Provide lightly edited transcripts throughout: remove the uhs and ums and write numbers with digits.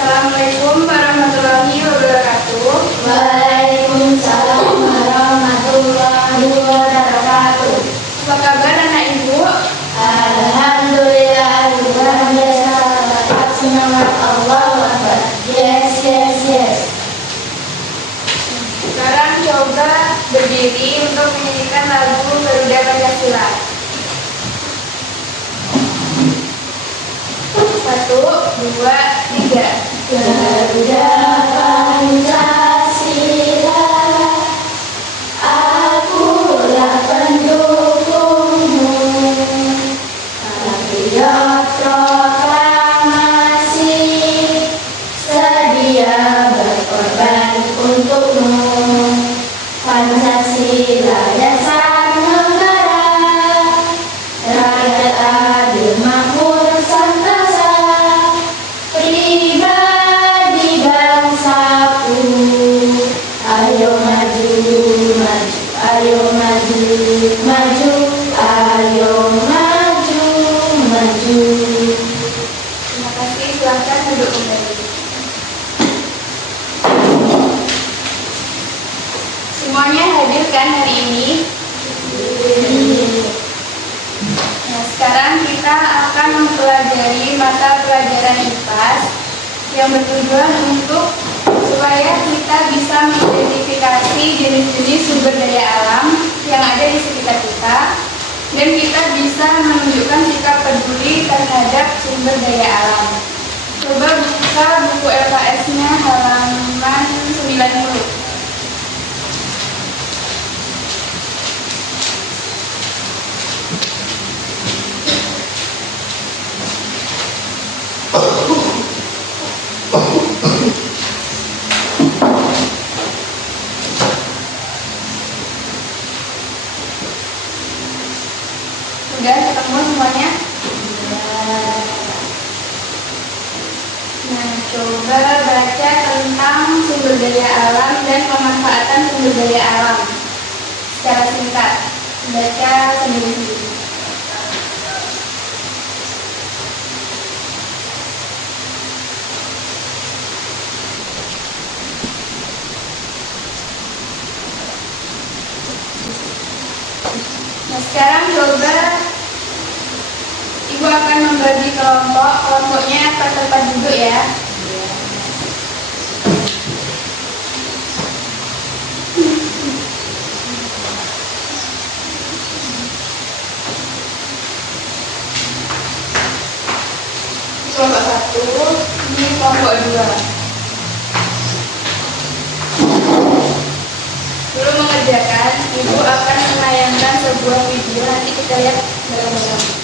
Assalamualaikum warahmatullahi wabarakatuh. Waalaikumsalam warahmatullahi wabarakatuh. Apa kabar anak ibu? Alhamdulillah, luar biasa. Semangat Allah Akbar. Yes, yes, yes. Sekarang coba berdiri untuk menyanyikan lagu Garuda Pancasila. 1, 2, 3. Garuda Pancasila, akulah pendukungmu. Patriot proklamasi, sedia berkorban untukmu. Pancasila dasar negara, rakyat adil makmur sentosa, pribadi bangsaku. Ayo maju, maju, ayo maju, maju, ayo maju, maju. Terima kasih, silahkan duduk kembali. Semuanya hadir kan hari ini? Nah, sekarang kita akan mempelajari mata pelajaran IPAS yang bertujuan untuk supaya kita bisa mengidentifikasi jenis-jenis sumber daya alam yang ada di sekitar kita dan kita bisa menunjukkan sikap peduli terhadap sumber daya alam. Coba buka buku LKS-nya halaman 90. Sudah ketemu semuanya? Nah, coba baca tentang sumber daya alam dan pemanfaatan sumber daya alam secara singkat. Baca sendiri-sendiri. Nah, sekarang coba Ibu akan membagi kelompok. Kelompoknya per tempat duduk ya. Kelompok 1, ini kelompok 2. Sebelum mengerjakan, Ibu akan menayangkan sebuah video. Nanti kita lihat dalam-dalam.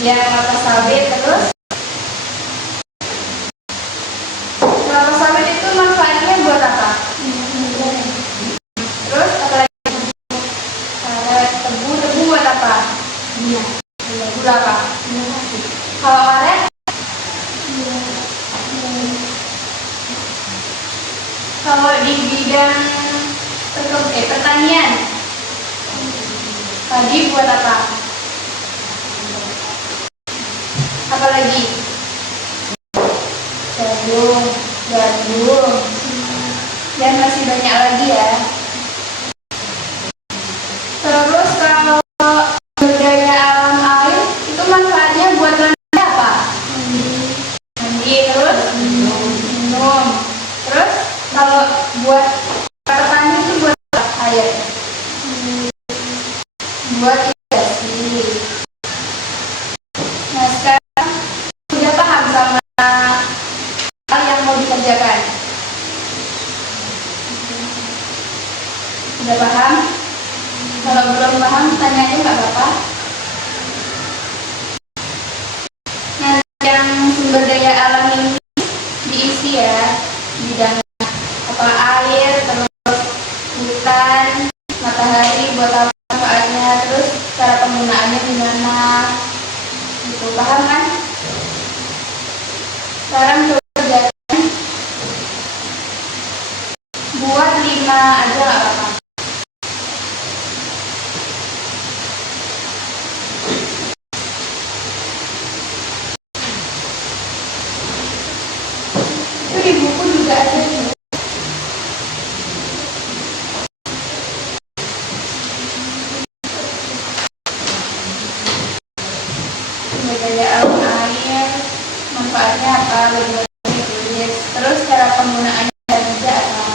yang kelapa sawit. Terus kelapa sawit itu manfaatnya buat apa? Terus apa lagi? Karet, tebu buat apa? Gula apa? Kalau karet? Kalau di bidang pertanian, padi buat apa? Apa lagi? Gandum, dan masih banyak lagi ya. Terus kalau sumber daya alam air itu manfaatnya buat mandi apa? Mandi, terus minum. Terus kalau buat petani itu buat apa air? Buat irigasi. Nah, sekarang sudah paham sama hal yang mau dikerjakan? Sudah paham? Kalau belum paham, tanya aja nggak apa-apa. Nah, yang sumber daya alam ini diisi ya, bidang apa air, terus hutan, matahari buat apa manfaatnya, terus cara penggunaannya gimana, gitu. Paham kan? Sekarang coba kerjakan, buat 5 aja nggak apa-apa. Itu di buku juga ada tuh. Sumber daya alam air, manfaatnya apa, bagaimana ditulis, terus cara penggunaannya dan juga apa.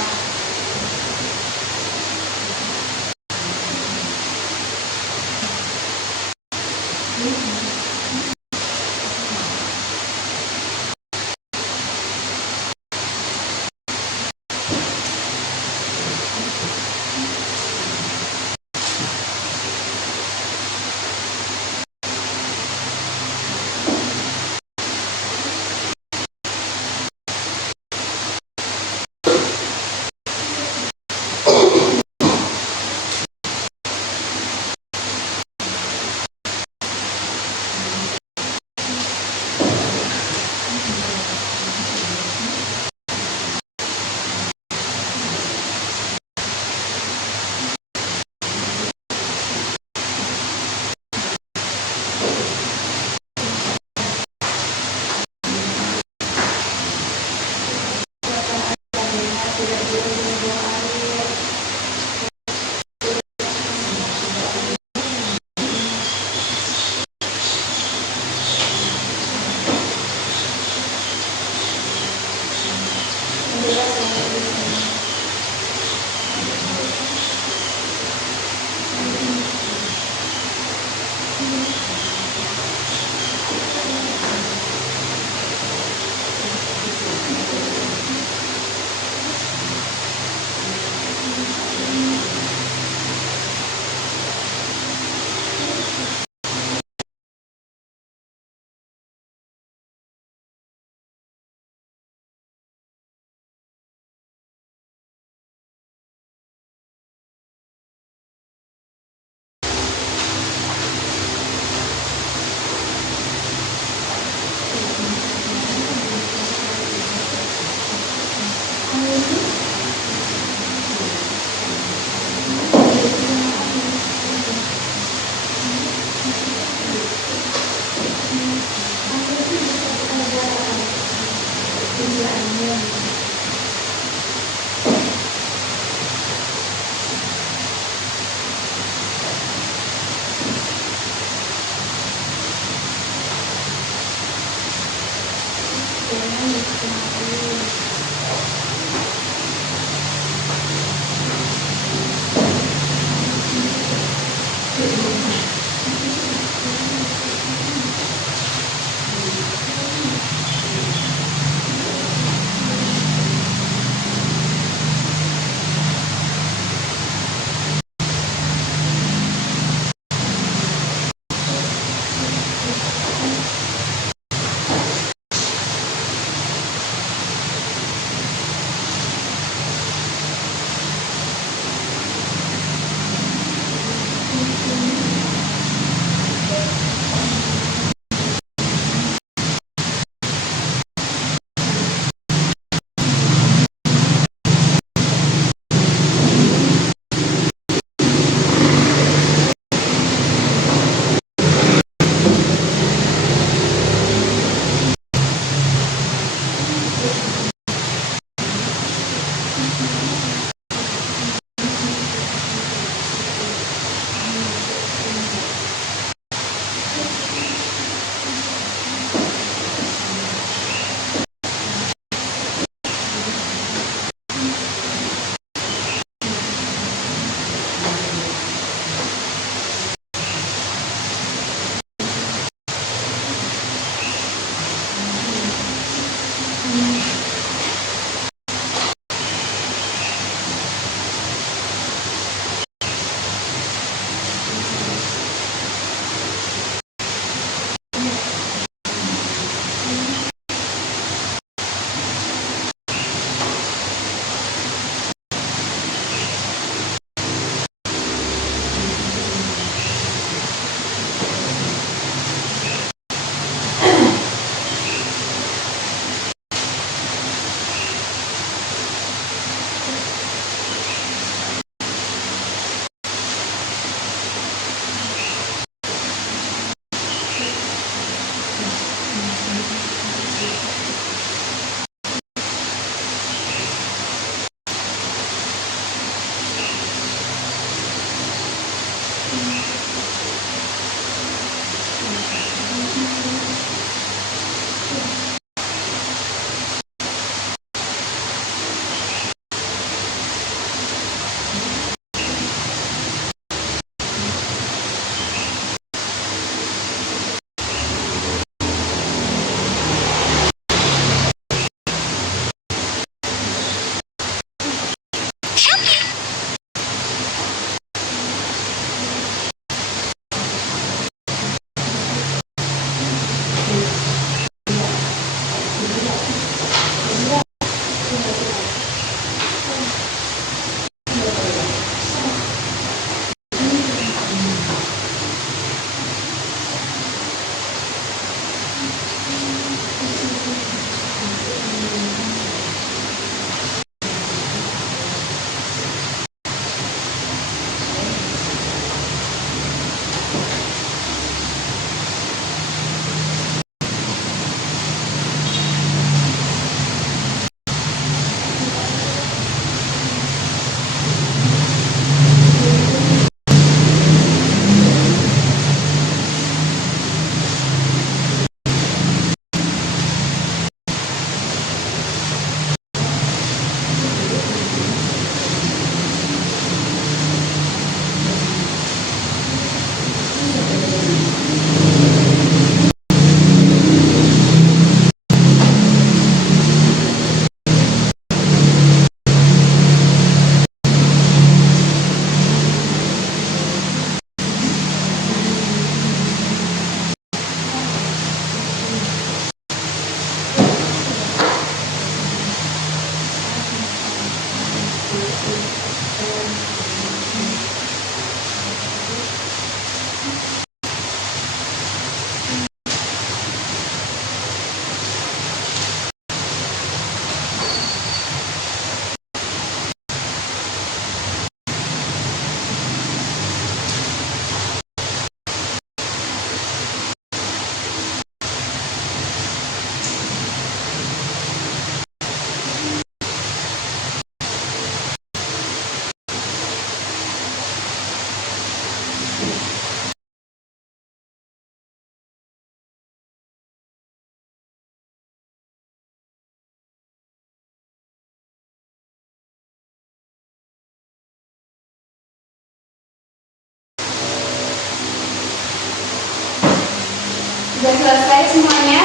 Sudah selesai semuanya?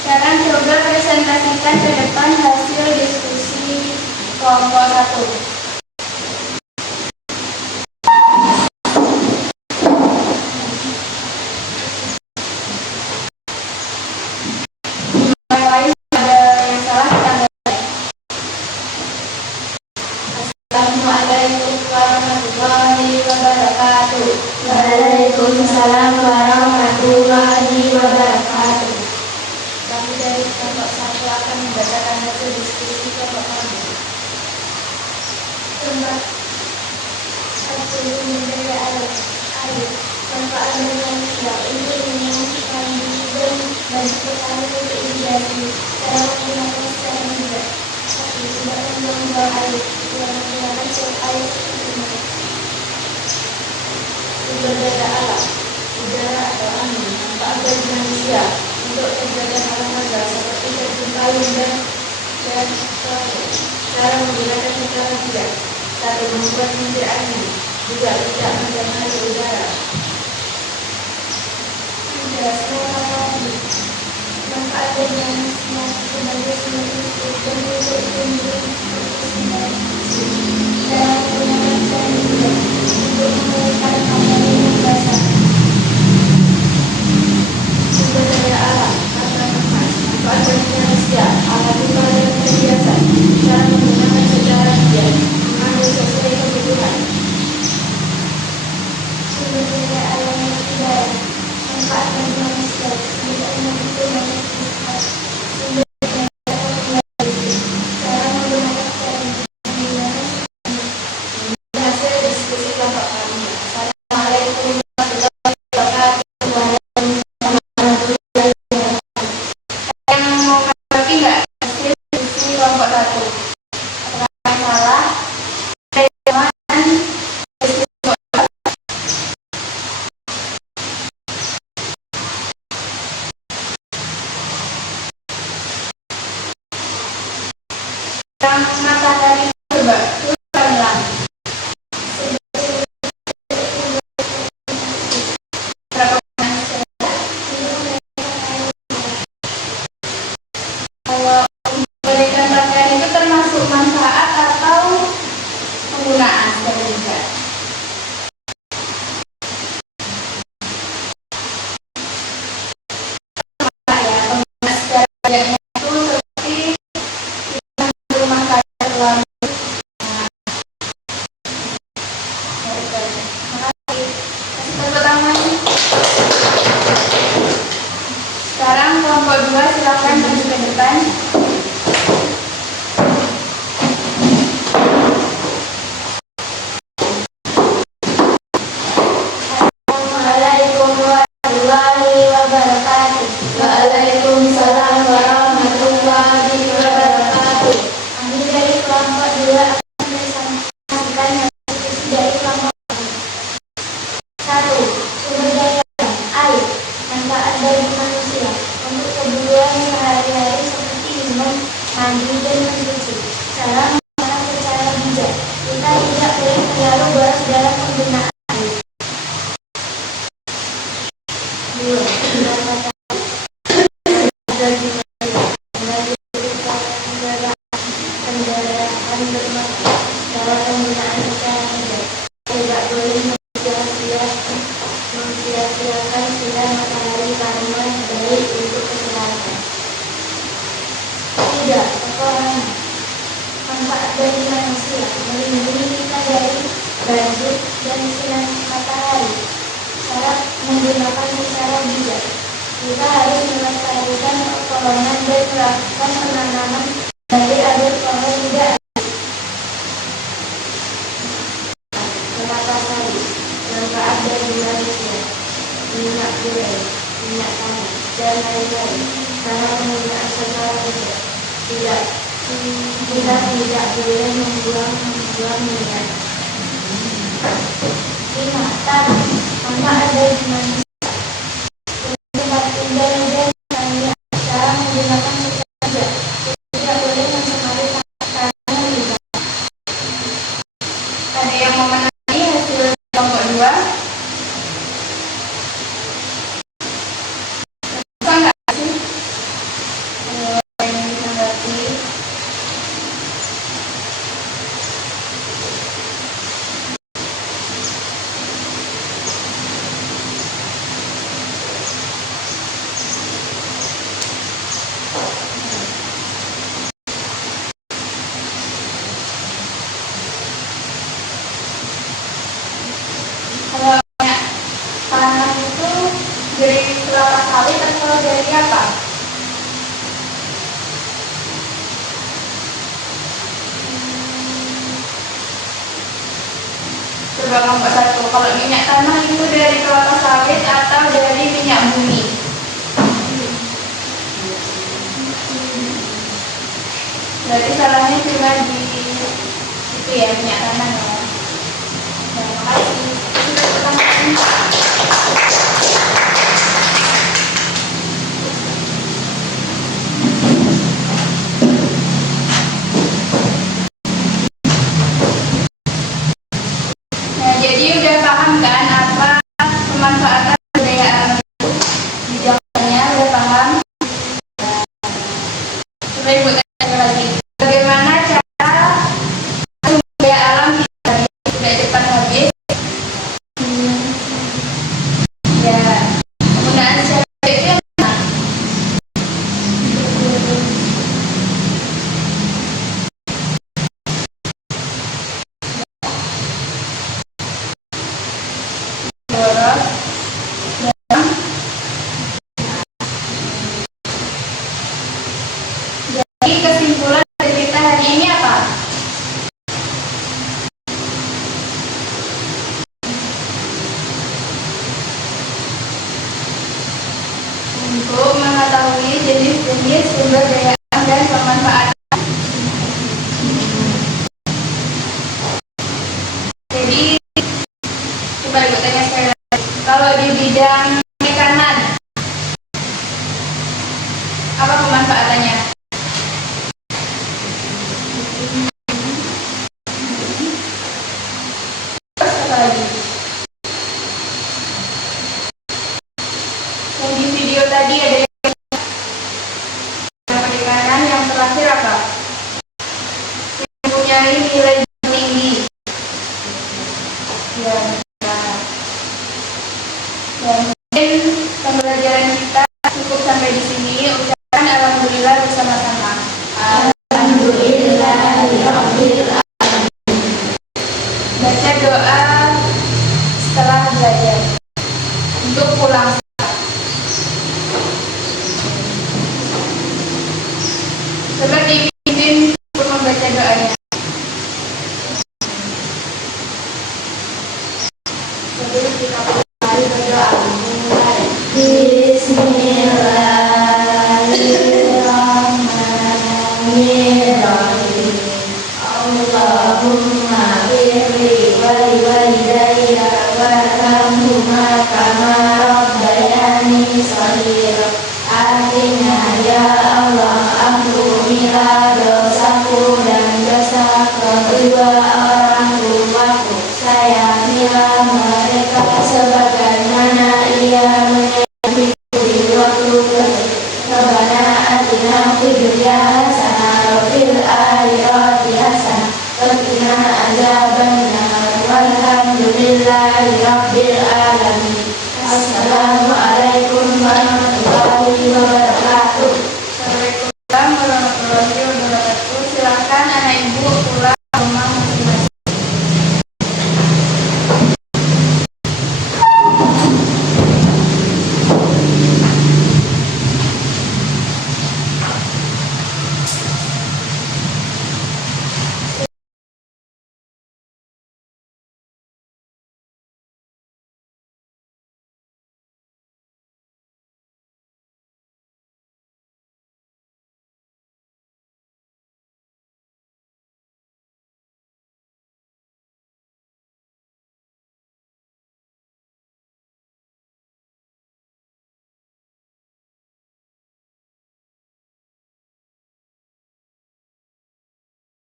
Sekarang coba presentasikan ke depan hasil diskusi kelompok 1. Yang lain ada yang salah kita mulai. Assalamualaikum warahmatullahi wabarakatuh. Waalaikumsalam warahmatullahi wabarakatuh. Kami dari kelompok 1 akan membacakan hasil diskusi kelompok kami. Tempat satu menjadi air manfaat manusia untuk menyelamatkan hidup dan petani untuk irigasi. Cara menggunakan secara bijak. 1. Tidak membuang air. 2. Menggunakan air sepenuhnya. Sumber daya alam, udara atau angin, manfaat bagi manusia untuk kegiatan olahraga seperti terjun payung dan cara menggunakan secara bijak. 1. Membuat kincir angin, juga tidak mencemari udara. 3. Sekolah manfaat bagi manusia sebagai sumber listrik dan untuk sumber produksi dalam menggunakan cara juga untuk mengeluarkan materi yang basah. Sumber daya alam atau emas, manfaat bagi manusia, alat upah dan perhiasan, cara menggunakan secara bijak, mengambil sesuai kebutuhan. Sumber daya alam yang udara, manfaat bagi manusia sebagai membantu manfaat sumber daya alam kembali listrik, cara menggunakan cara menggunakan Hasil diskusi kelompok kami. Assalamualaikum warahmatullahi wabarakatuh. Yang mau menanggapi nggak hasil diskusi kelompok 1? Apakah salah? Teman diskusi kelompok yang matahari coba ulang berapa kalau memberikan pakaian itu termasuk manfaat atau penggunaan dari juga? Ya, penggunaan secara bijaknya itu seperti kita di rumah kaca luar. Makasih. Kasih pertama ini. Sekarang kelompok 2 silakan maju ke depan. Assalamualaikum warahmatullahi wabarakatuh. Waalaikumsalam warahmatullahi wabarakatuh. Kami dari kelompok 2 akan menyampaikan diskusi dari kelompok 1. Sumber daya alam, air, manfaat bagi manusia untuk kebutuhan sehari-hari seperti minum, mandi, dan mencuci. Cara menggunakan secara bijak. Kita tidak boleh terlalu boros dalam penggunaan air. 2. Pendapatan bagi kendaraan bermotor dalam penggunaan secara bijak. Tidak boleh memsia-siakan sinar matahari karena baik untuk kesehatan. 3. Peperangan, manfaat bagi manusia melindungi kita dari banjir dan sinar matahari. Cara menggunakan secara bijak. Kita harus melestarikan pepohonan dan melakukan penanaman dari agar pohon tidak kelapa sawit, manfaat bagi manusia, minyak goreng, minyak tanah, dan lain-lain. Cara penggunaan secara bijak. Kita tidak boleh membuang minyak. 5. Tanah, manfaat bagi manusia. Tempat tinggal dan minyak. Cara menggunakan secara bijak. Tidak boleh mencemari tanah limbah. Ada yang mau menanggapi hasil kelompok 2? Bisa nggak sih? Yang ditanggapi. Kalau minyak tanah itu dari kelapa sawit atau dari apa? Coba kelompok 1. Kalau minyak tanah itu dari kelapa sawit atau dari minyak bumi? Berarti salahnya cuma di itu ya, minyak tanah ya. Terima kasih. Sudah pertanyaan. Nah, jadi udah paham kan apa pemanfaatan budaya alam itu? Di jawabannya udah paham? Coba Ibu tanya lagi. Bagaimana cara sumber daya alam kita sudah cepat habis? Ya, penggunaan secara baik itu yang mana? Boros. Jadi kesimpulan dari kita hari ini apa? Untuk mengetahui jenis-jenis sumber daya alam dan pemanfaatan. Jadi, coba Ibu tanya sekali lagi. Kalau di bidang perikanan, apa pemanfaatannya? Terus apa lagi? Yang di video tadi ada yang perikanan, yang terakhir apa? Mempunyai nilai tinggi. Ya, nah. Dan mungkin pembelajaran kita cukup sampai di sini. Ucapkan alhamdulillah bersama-sama. Alhamdulillah. Baca doa setelah belajar untuk pulang. Seperti